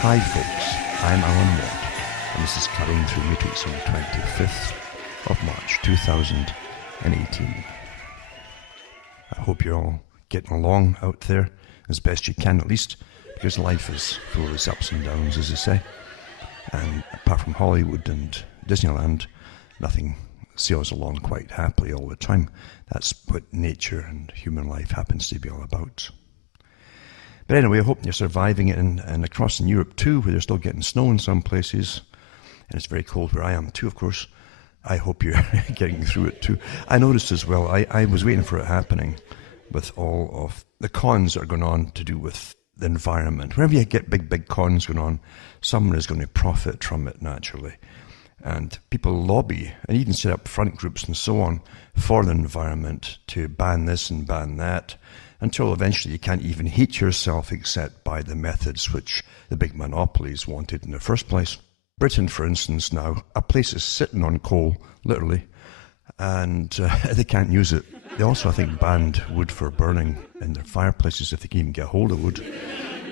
Hi folks, I'm Alan Watt, and this is Cutting Through Matrix on the 25th of March 2018. I hope you're all getting along out there as best you can, at least, because life is full of its ups and downs, as they say. And apart from Hollywood and Disneyland, nothing sails along quite happily all the time. That's what nature and human life happens to be all about. But anyway, I hope you're surviving it, and across in Europe too, where they're still getting snow in some places, and it's very cold where I am too, of course. I hope you're getting through it too. I noticed as well, I was waiting for it happening with all of the cons that are going on to do with the environment. Whenever you get big cons going on, someone is going to profit from it naturally. And people lobby and even set up front groups and so on for the environment to ban this and ban that, until eventually you can't even heat yourself except by the methods which the big monopolies wanted in the first place. Britain, for instance, now, a place is sitting on coal, literally, and they can't use it. They also, I think, banned wood for burning in their fireplaces if they can even get hold of wood.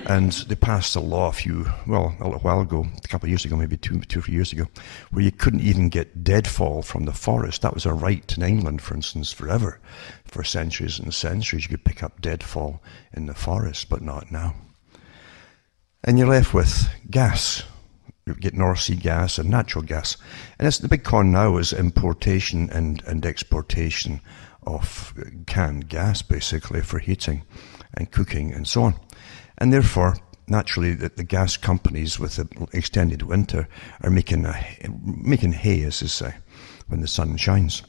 And they passed a law a little while ago, a couple of years ago, maybe two or 3 years ago, where you couldn't even get deadfall from the forest. That was a right in England, for instance, forever. For centuries and centuries, you could pick up deadfall in the forest, but not now. And you're left with gas. You get North Sea gas and natural gas. And the big con now is importation and exportation of canned gas, basically, for heating and cooking and so on. And therefore, naturally, the gas companies with the extended winter are making hay, as they say, when the sun shines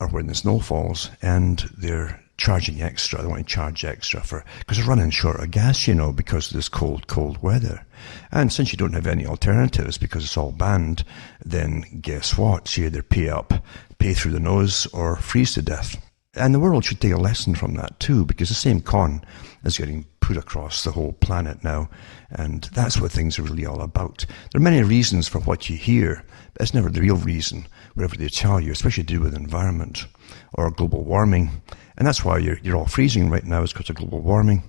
or when the snow falls, and they're charging extra. They want to charge extra because they're running short of gas, because of this cold weather. And since you don't have any alternatives because it's all banned, then guess what? You either pay through the nose, or freeze to death. And the world should take a lesson from that too, because the same con is getting put across the whole planet now, and that's what things are really all about. There are many reasons for what you hear, but it's never the real reason, whatever they tell you, especially to do with environment or global warming. And that's why you're all freezing right now, is because of global warming.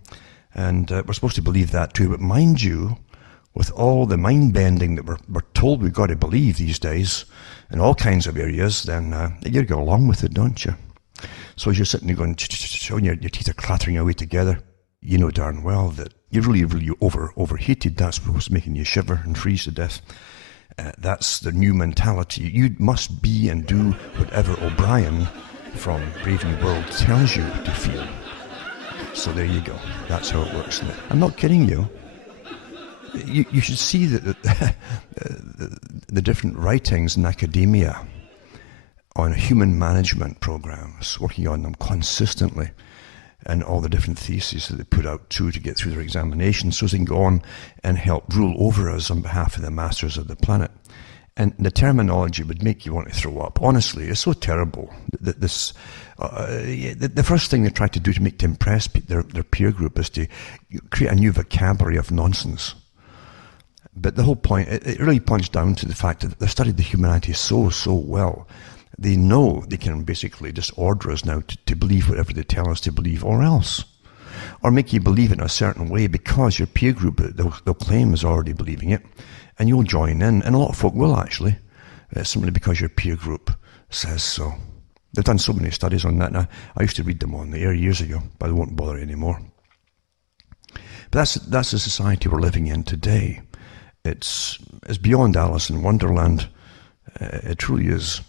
And we're supposed to believe that too, but mind you, with all the mind bending that we're told we've got to believe these days in all kinds of areas, then you got to go along with it, don't you? So as you're sitting there going, and your teeth are clattering away together, you know darn well that you're really overheated. That's what's making you shiver and freeze to death. That's the new mentality. You must be and do whatever O'Brien from Brave New World tells you to feel. So there you go. That's how it works. I'm not kidding you. You should see the different writings in academia on human management programs, working on them consistently, and all the different theses that they put out too to get through their examinations so they can go on and help rule over us on behalf of the masters of the planet. And the terminology would make you want to throw up. Honestly, it's so terrible that the first thing they try to do to impress their peer group is to create a new vocabulary of nonsense. But the whole point, it really points down to the fact that they've studied the humanity so well. They know they can basically just order us now to believe whatever they tell us to believe, or else. Or make you believe it in a certain way because your peer group, they'll claim, is already believing it, and you'll join in. And a lot of folk will actually, simply because your peer group says so. They've done so many studies on that now. I used to read them on the air years ago, but I won't bother anymore. But that's the society we're living in today. It's beyond Alice in Wonderland. It truly is.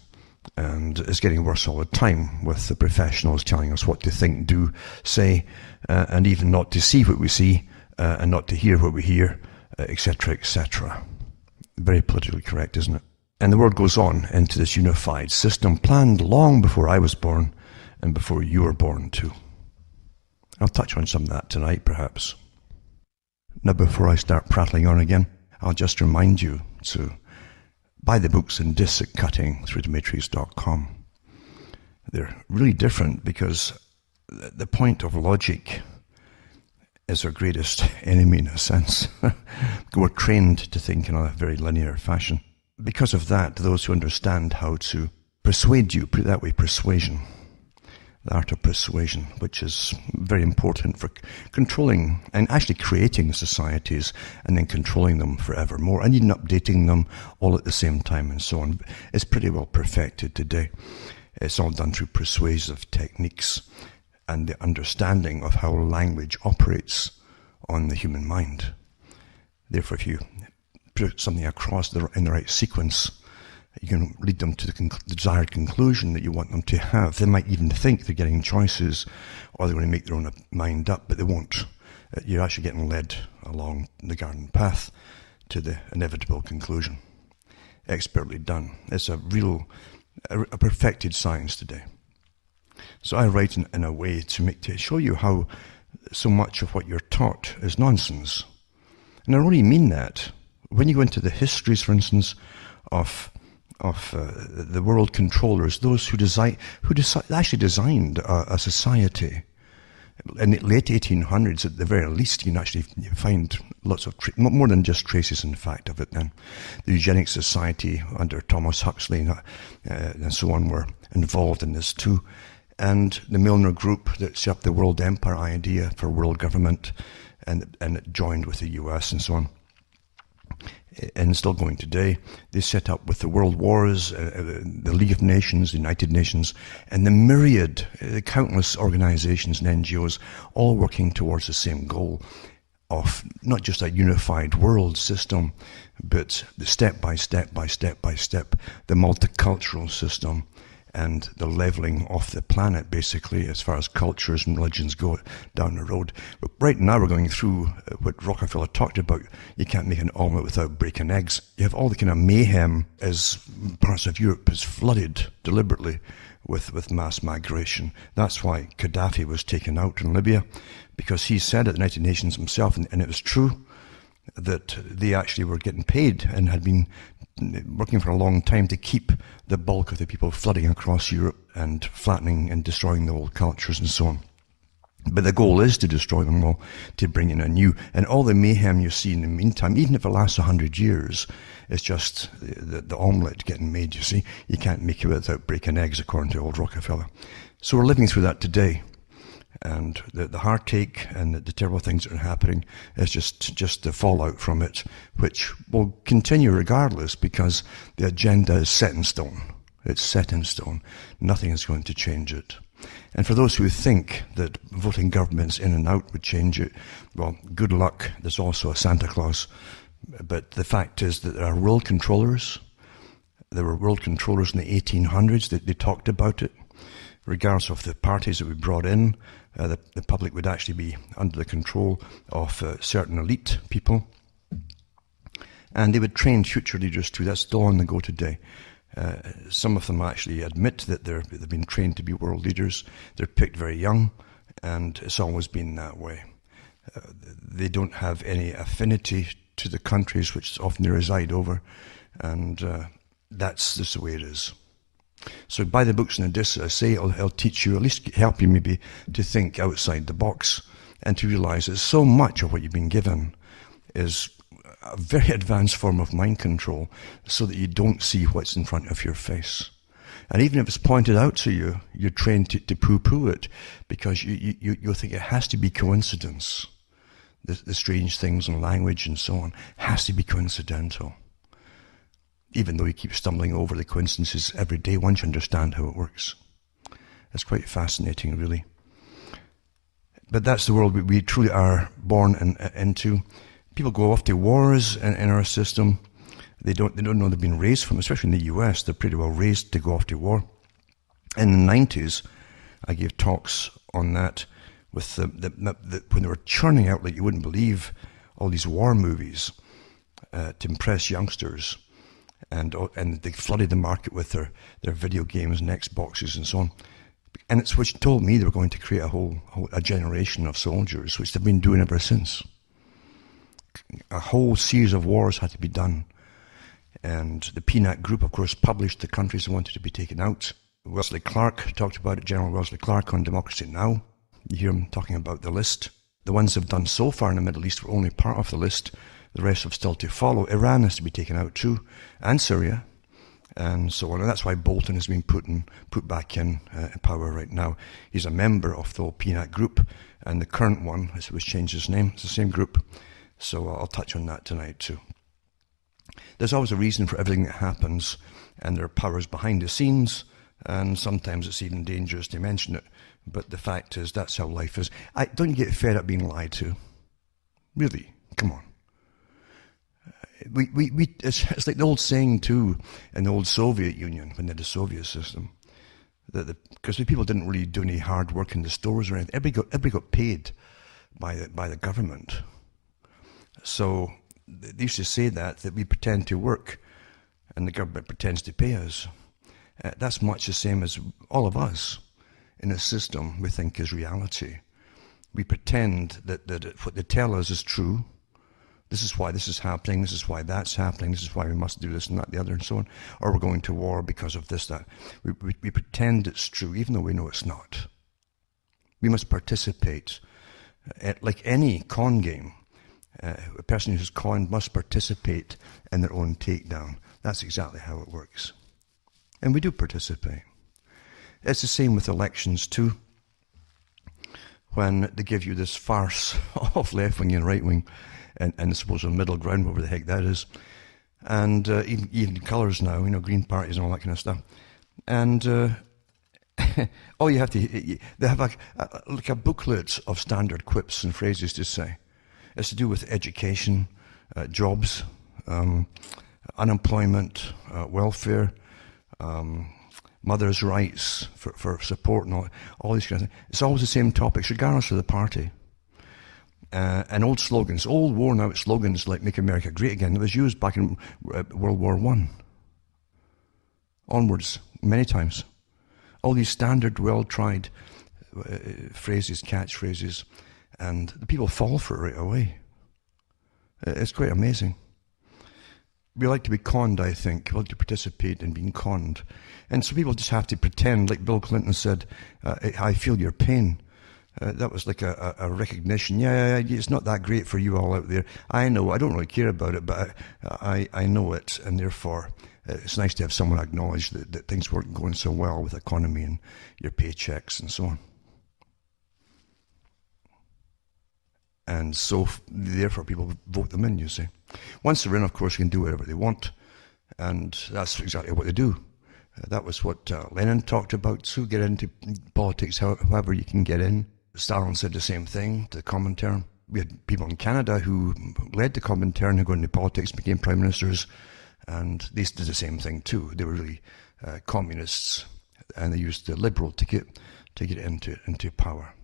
And it's getting worse all the time, with the professionals telling us what to think, do, say, and even not to see what we see, and not to hear what we hear, etc., etc. Very politically correct, isn't it? And the world goes on into this unified system planned long before I was born and before you were born too. I'll touch on some of that tonight, perhaps. Now, before I start prattling on again, I'll just remind you to buy the books and discs at cuttingthroughthematrix.com. They're really different because the point of logic is our greatest enemy in a sense. We're trained to think in a very linear fashion. Because of that, those who understand how to persuade you, put it that way, persuasion, The Art of Persuasion, which is very important for controlling and actually creating societies and then controlling them forevermore and even updating them all at the same time and so on. It's pretty well perfected today. It's all done through persuasive techniques and the understanding of how language operates on the human mind. Therefore, if you put something across in the right sequence, you can lead them to the desired conclusion that you want them to have. They might even think they're getting choices or they're going to make their own mind up, but they won't. You're actually getting led along the garden path to the inevitable conclusion. Expertly done. It's a perfected science today. So I write in a way to show you how so much of what you're taught is nonsense. And I really mean that. When you go into the histories, for instance, of the world controllers, those who actually designed a society in the late 1800s, at the very least, you can actually find lots of more than just traces, in fact, of it. Then the Eugenics Society under Thomas Huxley and so on were involved in this too, and the Milner Group that set up the world empire idea for world government, and it joined with the US and so on. And still going today. They set up with the World Wars, the League of Nations, the United Nations, and the myriad, the countless organizations and NGOs, all working towards the same goal of not just a unified world system, but the step by step, the multicultural system, and the leveling of the planet, basically, as far as cultures and religions go down the road. But right now we're going through what Rockefeller talked about. You can't make an omelette without breaking eggs. You have all the kind of mayhem as parts of Europe is flooded deliberately with mass migration. That's why Gaddafi was taken out in Libya, because he said at the United Nations himself, and it was true, that they actually were getting paid and had been working for a long time to keep the bulk of the people flooding across Europe and flattening and destroying the old cultures and so on. But the goal is to destroy them all, to bring in a new. And all the mayhem you see in the meantime, even if it lasts 100 years, it's just the omelette getting made, you see. You can't make it without breaking eggs, according to old Rockefeller. So we're living through that today. And the heartache and the terrible things that are happening is just the fallout from it, which will continue regardless, because the agenda is set in stone. It's set in stone. Nothing is going to change it. And for those who think that voting governments in and out would change it, well, good luck. There's also a Santa Claus. But the fact is that there are world controllers. There were world controllers in the 1800s that they talked about it. Regardless of the parties that we brought in, the public would actually be under the control of certain elite people. And they would train future leaders too. That's still on the go today. Some of them actually admit that they've been trained to be world leaders. They're picked very young, and it's always been that way. They don't have any affinity to the countries which often they reside over, and that's just the way it is. So buy the books and the discs, as I say. It'll teach you, at least help you maybe to think outside the box and to realize that so much of what you've been given is a very advanced form of mind control, so that you don't see what's in front of your face. And even if it's pointed out to you, you're trained to poo-poo it, because you'll think it has to be coincidence. The strange things in language and so on has to be coincidental. Even though you keep stumbling over the coincidences every day once you understand how it works. It's quite fascinating, really. But that's the world we truly are born into. People go off to wars in our system. They don't know they've been raised from, especially in the US, they're pretty well raised to go off to war. In the 90s, I gave talks on that with when they were churning out, like you wouldn't believe, all these war movies to impress youngsters. And they flooded the market with their video games and Xboxes and so on. And it's which told me they were going to create a generation of soldiers, which they've been doing ever since. A whole series of wars had to be done. And the PNAC group, of course, published the countries that wanted to be taken out. Wesley Clark talked about it, General Wesley Clark on Democracy Now! You hear him talking about the list. The ones they've done so far in the Middle East were only part of the list. The rest have still to follow. Iran has to be taken out too, and Syria. and so on. And that's why Bolton has been put back in power right now. He's a member of the old PNAC group, and the current one has changed his name. It's the same group. So I'll touch on that tonight too. There's always a reason for everything that happens, and there are powers behind the scenes, and sometimes it's even dangerous to mention it. But the fact is, that's how life is. Don't you get fed up being lied to? Really? Come on. It's like the old saying too in the old Soviet Union when they had the Soviet system, because the people didn't really do any hard work in the stores or anything. Everybody got paid by the government. So they used to say that we pretend to work, and the government pretends to pay us. That's much the same as all of us in a system we think is reality. We pretend that what they tell us is true. This is why this is happening, this is why that's happening, this is why we must do this and that, the other, and so on. Or we're going to war because of this, that. We pretend it's true, even though we know it's not. We must participate. Like any con game, a person who's conned must participate in their own takedown. That's exactly how it works. And we do participate. It's the same with elections too. When they give you this farce of left-wing and right-wing, and I suppose a middle ground, whatever the heck that is, and even colours now, Green parties and all that kind of stuff. And all you have to, they have like a booklet of standard quips and phrases to say. It's to do with education, jobs, unemployment, welfare, mothers' rights for support, and all these kinds of things. It's always the same topics, regardless of the party. And old slogans, old worn-out slogans like "Make America Great Again," that was used back in World War I. Onwards, many times. All these standard, well-tried phrases, catchphrases, and the people fall for it right away. It's quite amazing. We like to be conned, I think. We like to participate in being conned. And so people just have to pretend, like Bill Clinton said, "I feel your pain." That was like a recognition. Yeah, it's not that great for you all out there. I know, I don't really care about it, but I know it, and therefore it's nice to have someone acknowledge that things weren't going so well with the economy and your paychecks and so on. And so, therefore, people vote them in, you see. Once they're in, of course, they can do whatever they want, and that's exactly what they do. That was what Lenin talked about, so get into politics however you can get in. Stalin said the same thing to the Comintern. We had people in Canada who led the Comintern, who got into politics, became prime ministers, and they did the same thing too. They were really communists, and they used the liberal ticket to get into power.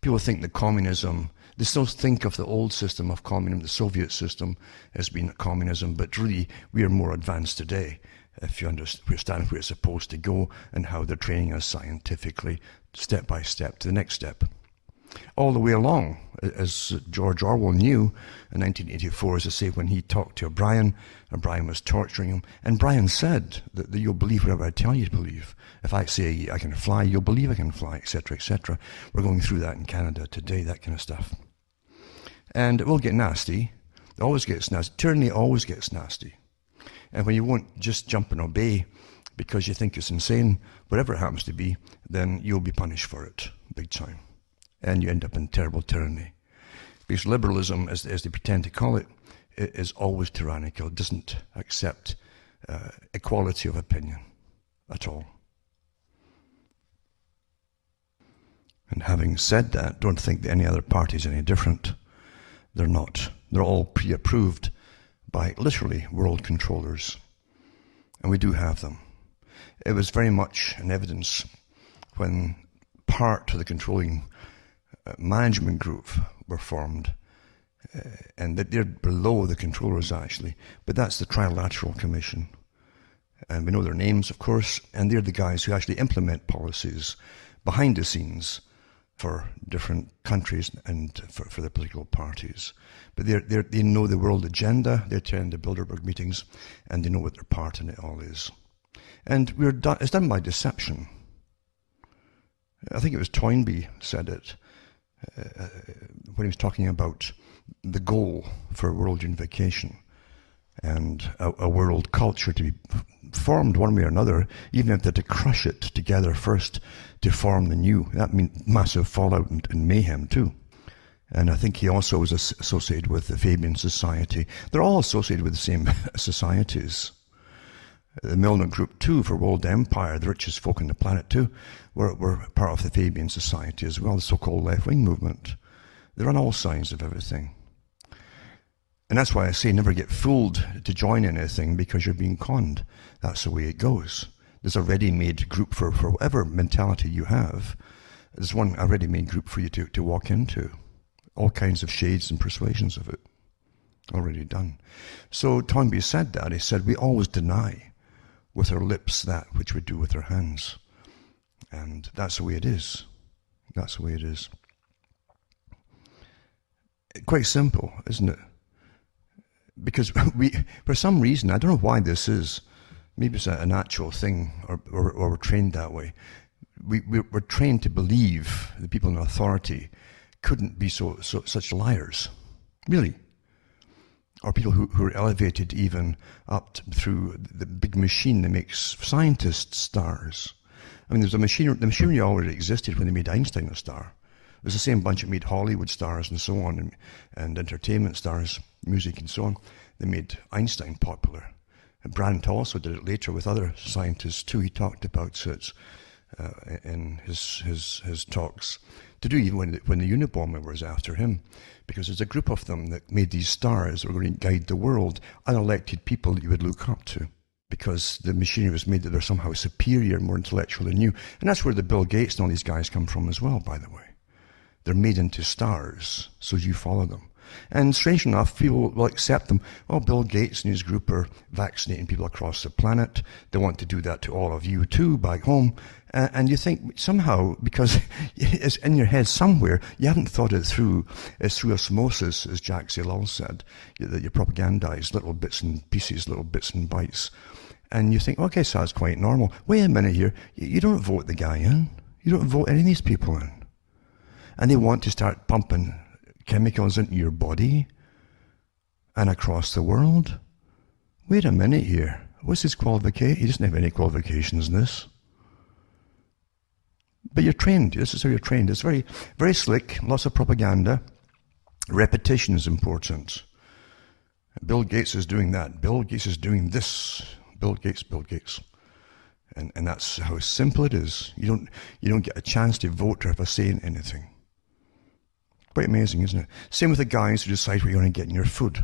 People think that communism, they still think of the old system of communism, the Soviet system, as being communism, but really we are more advanced today, if you understand where it's supposed to go and how they're training us scientifically, step by step to the next step. All the way along, as George Orwell knew in 1984, as I say, when he talked to O'Brien was torturing him, and Brian said that you'll believe whatever I tell you to believe. If I say I can fly, you'll believe I can fly, etc., etc. We're going through that in Canada today, that kind of stuff. And it will get nasty. It always gets nasty. Tyranny always gets nasty. And when you won't just jump and obey because you think it's insane, whatever it happens to be, then you'll be punished for it, big time. And you end up in terrible tyranny. Because liberalism, as they pretend to call it, is always tyrannical. It doesn't accept equality of opinion at all. And having said that, don't think that any other party is any different. They're not. They're all pre-approved by literally world controllers. And we do have them. It was very much an evidence when part of the controlling management group were formed, and that they're below the controllers actually, but that's the Trilateral Commission. And we know their names, of course, and they're the guys who actually implement policies behind the scenes for different countries and for the political parties. But they know the world agenda, they attend the Bilderberg meetings, and they know what their part in it all is. And it's done by deception. I think it was Toynbee said it when he was talking about the goal for world unification and a world culture to be formed one way or another, even if they had to crush it together first to form the new. That meant massive fallout and mayhem too. And I think he also was associated with the Fabian Society. They're all associated with the same societies. The Milner Group too, for World Empire, the richest folk on the planet too, were part of the Fabian Society as well, the so-called left-wing movement. They're on all sides of everything. And that's why I say never get fooled to join anything, because you're being conned. That's the way it goes. There's a ready-made group for whatever mentality you have. There's a ready-made group for you to walk into. All kinds of shades and persuasions of it already done. So Toynbee said that. He said, we always deny with our lips that which we do with our hands. And that's the way it is. That's the way it is. Quite simple, isn't it? Because we, for some reason, I don't know why this is, maybe it's a natural thing, or we're trained that way. We're trained to believe the people in authority couldn't be such liars, really. Or people who are elevated even up through the big machine that makes scientists stars. I mean, the machinery already existed when they made Einstein a star. It was the same bunch that made Hollywood stars and so on, and entertainment stars, music and so on. They made Einstein popular. And Brandt also did it later with other scientists too. He talked about it in his talks. To do even when the Unabomber was after him, because there's a group of them that made these stars that were going to guide the world, unelected people that you would look up to, because the machinery was made that they're somehow superior, more intellectual than you. And that's where the Bill Gates and all these guys come from as well, by the way. They're made into stars, so you follow them. And strange enough, people will accept them. Oh, Bill Gates and his group are vaccinating people across the planet. They want to do that to all of you too, back home. And you think somehow, because it's in your head somewhere, you haven't thought it through. It's through osmosis, as Jacques Ellul said, that you propagandize little bits and pieces, little bits and bytes. And you think, okay, so that's quite normal. Wait a minute here. You don't vote the guy in. You don't vote any of these people in. And they want to start pumping chemicals into your body and across the world. Wait a minute here. What's his qualification? He doesn't have any qualifications in this. But you're trained. This is how you're trained. It's very, very slick, lots of propaganda. Repetition is important. Bill Gates is doing that. Bill Gates is doing this. Bill Gates, Bill Gates. And that's how simple it is. You don't get a chance to vote or have a say in anything. Quite amazing, isn't it? Same with the guys who decide what you're going to get in your food.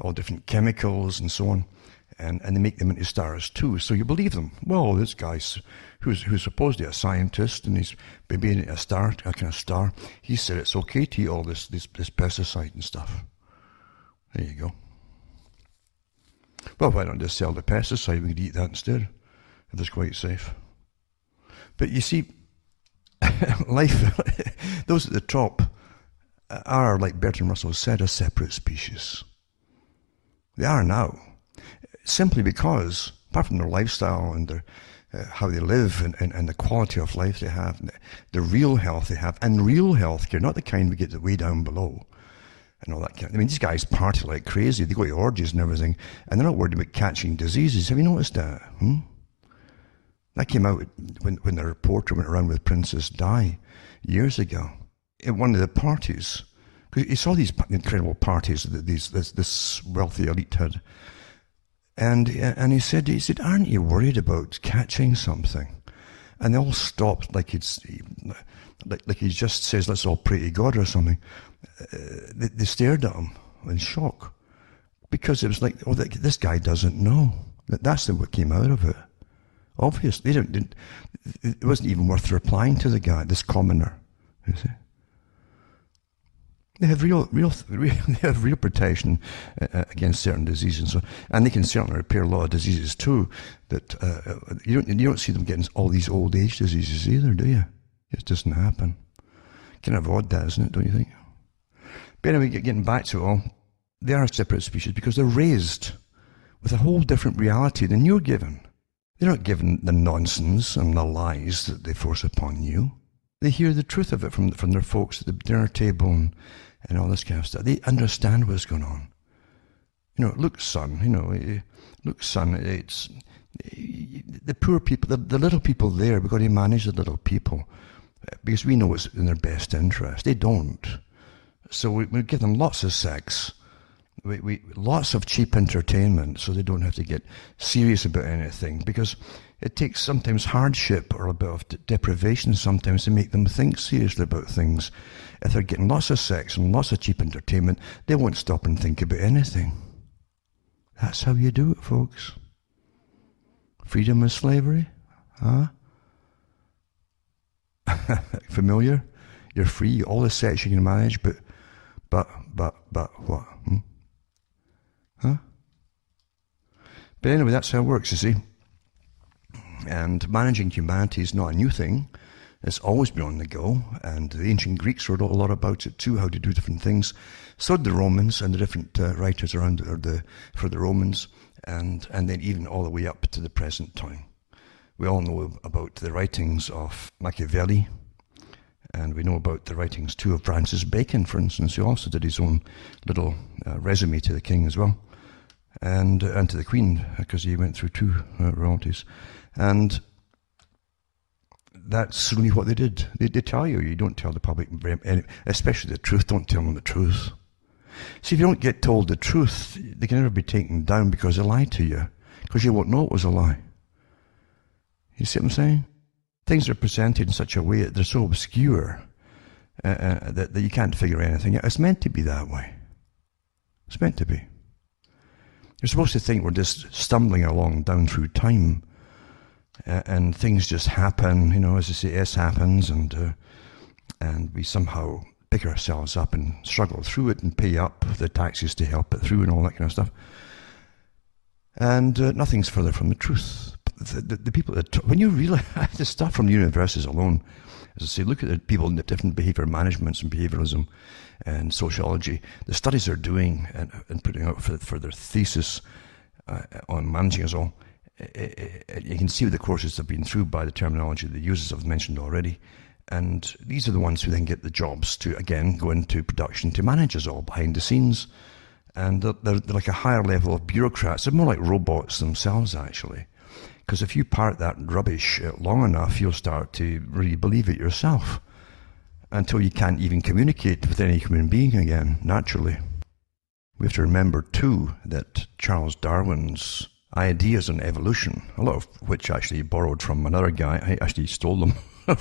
All different chemicals and so on. And they make them into stars too. So you believe them. Well, this guy's who's supposedly a scientist and he's maybe a star, a kind of star. He said it's okay to eat all this pesticide and stuff. There you go. Well, why not just sell the pesticide? We could eat that instead, if it's quite safe. But you see, life, those at the top are, like Bertrand Russell said, a separate species. They are now. Simply because, apart from their lifestyle and their how they live and the quality of life they have, the real health they have, and real health care, not the kind we get way down below, and all that kind of, I mean, these guys party like crazy. They go to orgies and everything, and they're not worried about catching diseases. Have you noticed that? That came out when the reporter went around with Princess Di years ago at one of the parties. Because you saw these incredible parties that this wealthy elite had. And he said, aren't you worried about catching something? And they all stopped like he just says, let's all pray to God or something. They stared at him in shock. Because it was like, oh, this guy doesn't know. That's what came out of it. Obviously, it wasn't even worth replying to the guy, this commoner. You see? They have real protection against certain diseases, and they can certainly repair a lot of diseases too. That you don't see them getting all these old age diseases either, do you? It doesn't happen. Kind of odd, that, isn't it? Don't you think? But anyway, getting back to it all, they are a separate species because they're raised with a whole different reality than you're given. They're not given the nonsense and the lies that they force upon you. They hear the truth of it from their folks at the dinner table and all this kind of stuff. They understand what's going on. Look, son, the poor people, the little people there, we've got to manage the little people because we know it's in their best interest. They don't. So we give them lots of sex, lots of cheap entertainment so they don't have to get serious about anything, because it takes sometimes hardship or a bit of deprivation sometimes to make them think seriously about things. If they're getting lots of sex and lots of cheap entertainment, they won't stop and think about anything. That's how you do it, folks. Freedom is slavery? Huh? Familiar? You're free, all the sex you can manage, but what? Huh? But anyway, that's how it works, you see. And managing humanity is not a new thing. It's always been on the go, and the ancient Greeks wrote a lot about it too, how to do different things. So did the Romans and the different writers around for the Romans, and then even all the way up to the present time. We all know about the writings of Machiavelli, and we know about the writings too of Francis Bacon, for instance, who also did his own little resume to the king as well, and to the queen, because he went through two royalties. And that's really what they did. They tell you, you don't tell the public, especially the truth, don't tell them the truth. See, if you don't get told the truth, they can never be taken down because they lied to you, because you won't know it was a lie. You see what I'm saying? Things are presented in such a way that they're so obscure that you can't figure anything out. It's meant to be that way. It's meant to be. You're supposed to think we're just stumbling along down through time, and things just happen, you know, as they say, S happens, and we somehow pick ourselves up and struggle through it and pay up the taxes to help it through and all that kind of stuff. And nothing's further from the truth. The people that, when you realize the stuff from the universes alone, as I say, look at the people in the different behavior managements and behavioralism and sociology, the studies they're doing and putting out for their thesis on managing us all. You can see the courses they've been through by the terminology they use, as I've mentioned already. And these are the ones who then get the jobs to, again, go into production to manage us all behind the scenes. And they're like a higher level of bureaucrats. They're more like robots themselves, actually. Because if you parrot that rubbish long enough, you'll start to really believe it yourself, until you can't even communicate with any human being again, naturally. We have to remember, too, that Charles Darwin's ideas on evolution, a lot of which actually he borrowed from another guy. I actually stole them.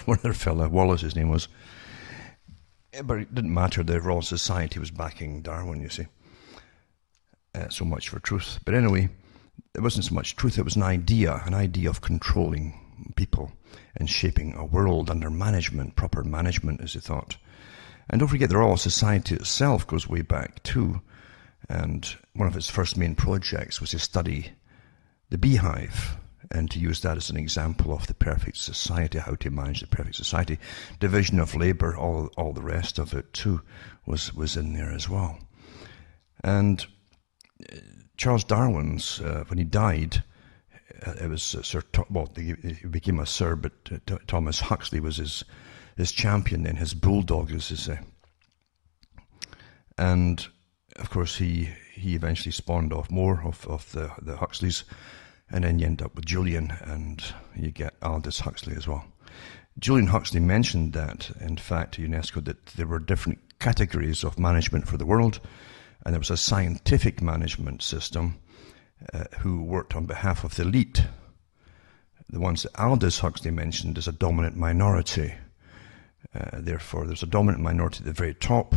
One other fella, Wallace his name was. But it didn't matter, the Royal Society was backing Darwin, you see. So much for truth. But anyway, it wasn't so much truth, it was an idea of controlling people and shaping a world under management, proper management, as he thought. And don't forget, the Royal Society itself goes way back too. And one of its first main projects was to study the beehive, and to use that as an example of the perfect society, how to manage the perfect society. Division of labor, all the rest of it too was in there as well. And Charles Darwin's, when he died, it was he became a Sir, but Thomas Huxley was his champion then, his bulldog, as they say. And of course, he eventually spawned off more of the Huxleys. And then you end up with Julian, and you get Aldous Huxley as well. Julian Huxley mentioned that, in fact, to UNESCO, that there were different categories of management for the world, and there was a scientific management system who worked on behalf of the elite. The ones that Aldous Huxley mentioned as a dominant minority. Therefore, there's a dominant minority at the very top,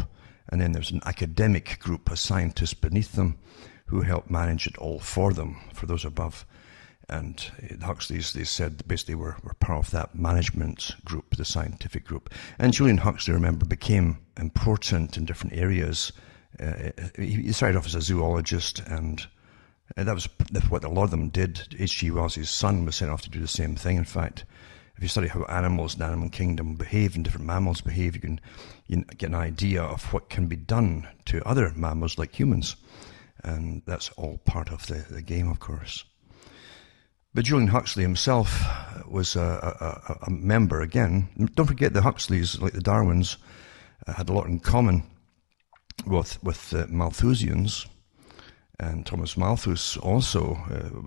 and then there's an academic group of scientists beneath them who help manage it all for them, for those above. And the Huxleys, they said, basically were part of that management group, the scientific group. And Julian Huxley, remember, became important in different areas. He started off as a zoologist, and that was what a lot of them did. H.G. Wells' son was sent off to do the same thing. In fact, if you study how animals in the animal kingdom behave and different mammals behave, you can get an idea of what can be done to other mammals like humans. And that's all part of the game, of course. But Julian Huxley himself was a member, again. Don't forget the Huxleys, like the Darwins, had a lot in common with Malthusians. And Thomas Malthus also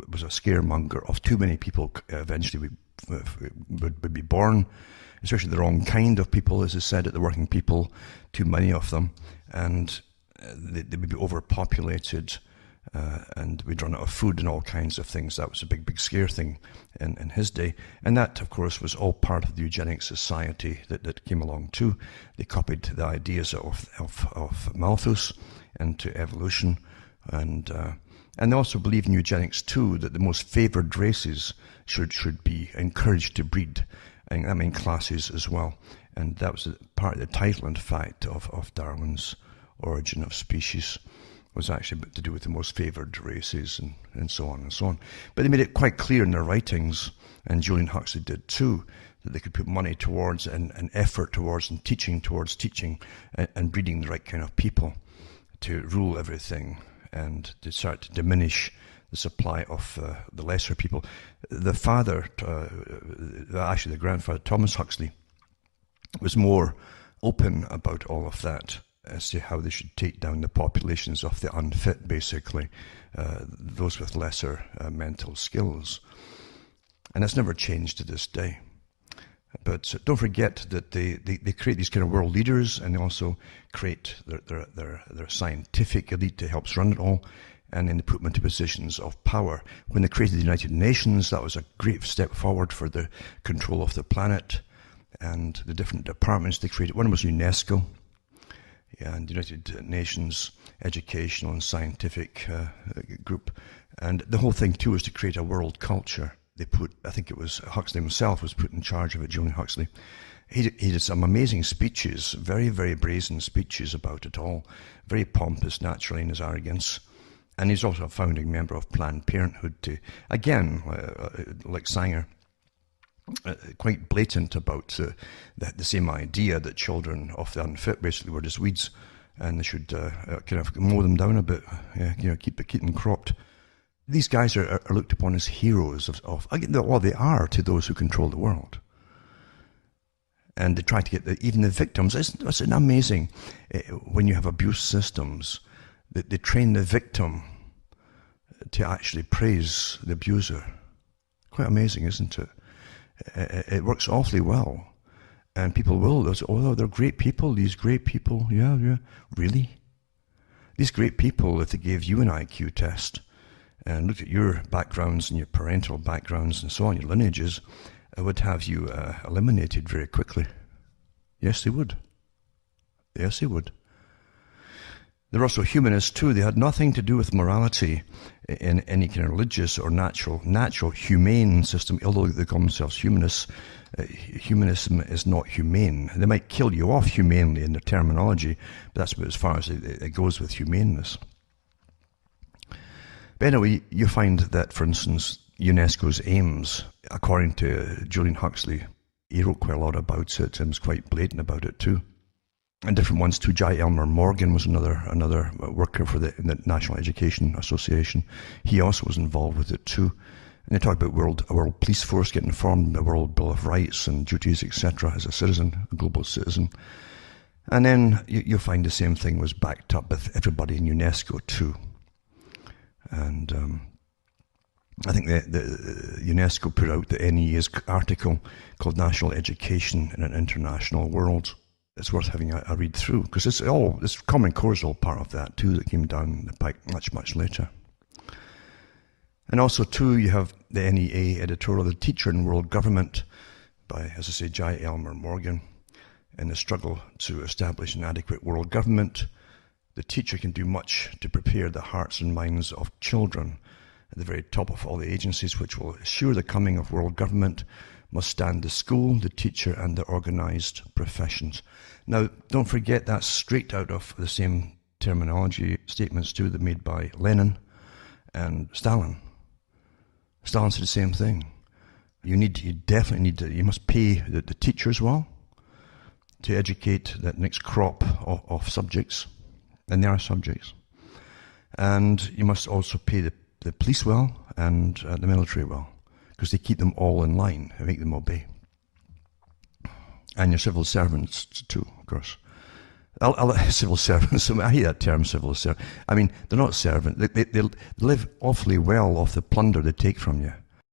was a scaremonger of too many people eventually would be born, especially the wrong kind of people, as is said, at the working people, too many of them, and they would be overpopulated, and we'd run out of food and all kinds of things. That was a big scare thing in his day. And that, of course, was all part of the eugenic society that came along too. They copied the ideas of Malthus into evolution, and they also believed in eugenics too, that the most favoured races should be encouraged to breed, and that meant classes as well. And that was part of the title, in fact, of Darwin's Origin of Species, was actually to do with the most favoured races and so on and so on. But they made it quite clear in their writings, and Julian Huxley did too, that they could put money towards and effort towards and teaching towards teaching and breeding the right kind of people to rule everything and to start to diminish the supply of the lesser people. The father, actually the grandfather, Thomas Huxley, was more open about all of that as to how they should take down the populations of the unfit, basically, those with lesser mental skills. And that's never changed to this day. But don't forget that they create these kind of world leaders, and they also create their scientific elite that helps run it all, and then they put them into positions of power. When they created the United Nations, that was a great step forward for the control of the planet and the different departments they created. One was UNESCO, and the United Nations Educational and Scientific Group. And the whole thing too was to create a world culture. They put, I think it was Huxley himself was put in charge of it, Julian Huxley. He did some amazing speeches, very brazen speeches about it all, very pompous naturally in his arrogance. And he's also a founding member of Planned Parenthood too. Again, like Sanger, quite blatant about the same idea that children of the unfit basically were just weeds, and they should kind of mow them down a bit, keep them cropped. These guys are looked upon as heroes well, they are to those who control the world. And they try to get even the victims. It's amazing when you have abuse systems that they train the victim to actually praise the abuser. Quite amazing, isn't it? It works awfully well. And people will say, oh, they're great people, these great people. Yeah. Really? These great people, if they gave you an IQ test and looked at your backgrounds and your parental backgrounds and so on, your lineages, would have you eliminated very quickly. Yes, they would. Yes, they would. They're also humanists too. They had nothing to do with morality in any kind of religious or natural humane system, although they call themselves humanists. Humanism is not humane. They might kill you off humanely in their terminology, but that's about as far as it goes with humaneness. But anyway, you find that, for instance, UNESCO's aims, according to Julian Huxley, he wrote quite a lot about it and was quite blatant about it too. And different ones too. J. Elmer Morgan was another worker for the National Education Association. He also was involved with it too. And they talk about a world police force getting formed, a world Bill of Rights and duties, etc., as a citizen, a global citizen. And then you'll find the same thing was backed up with everybody in UNESCO too. And I think the UNESCO put out the NEA's article called National Education in an International World. It's worth having a read through, because this Common Core is all part of that too, that came down the pike much later. And also too, you have the NEA editorial, The Teacher in World Government, by, as I say, J. Elmer Morgan, and the struggle to establish an adequate world government. The teacher can do much to prepare the hearts and minds of children. At the very top of all the agencies which will assure the coming of world government must stand the school, the teacher, and the organized professions. Now, don't forget that's straight out of the same terminology statements too that made by Lenin and Stalin. Stalin said the same thing. You must pay the teachers well to educate that next crop of subjects, and they are subjects. And you must also pay the police well and the military well, because they keep them all in line and make them obey. And your civil servants too, of course. Civil servants, I hate that term, civil servant. I mean, they're not servant. They live awfully well off the plunder they take from you.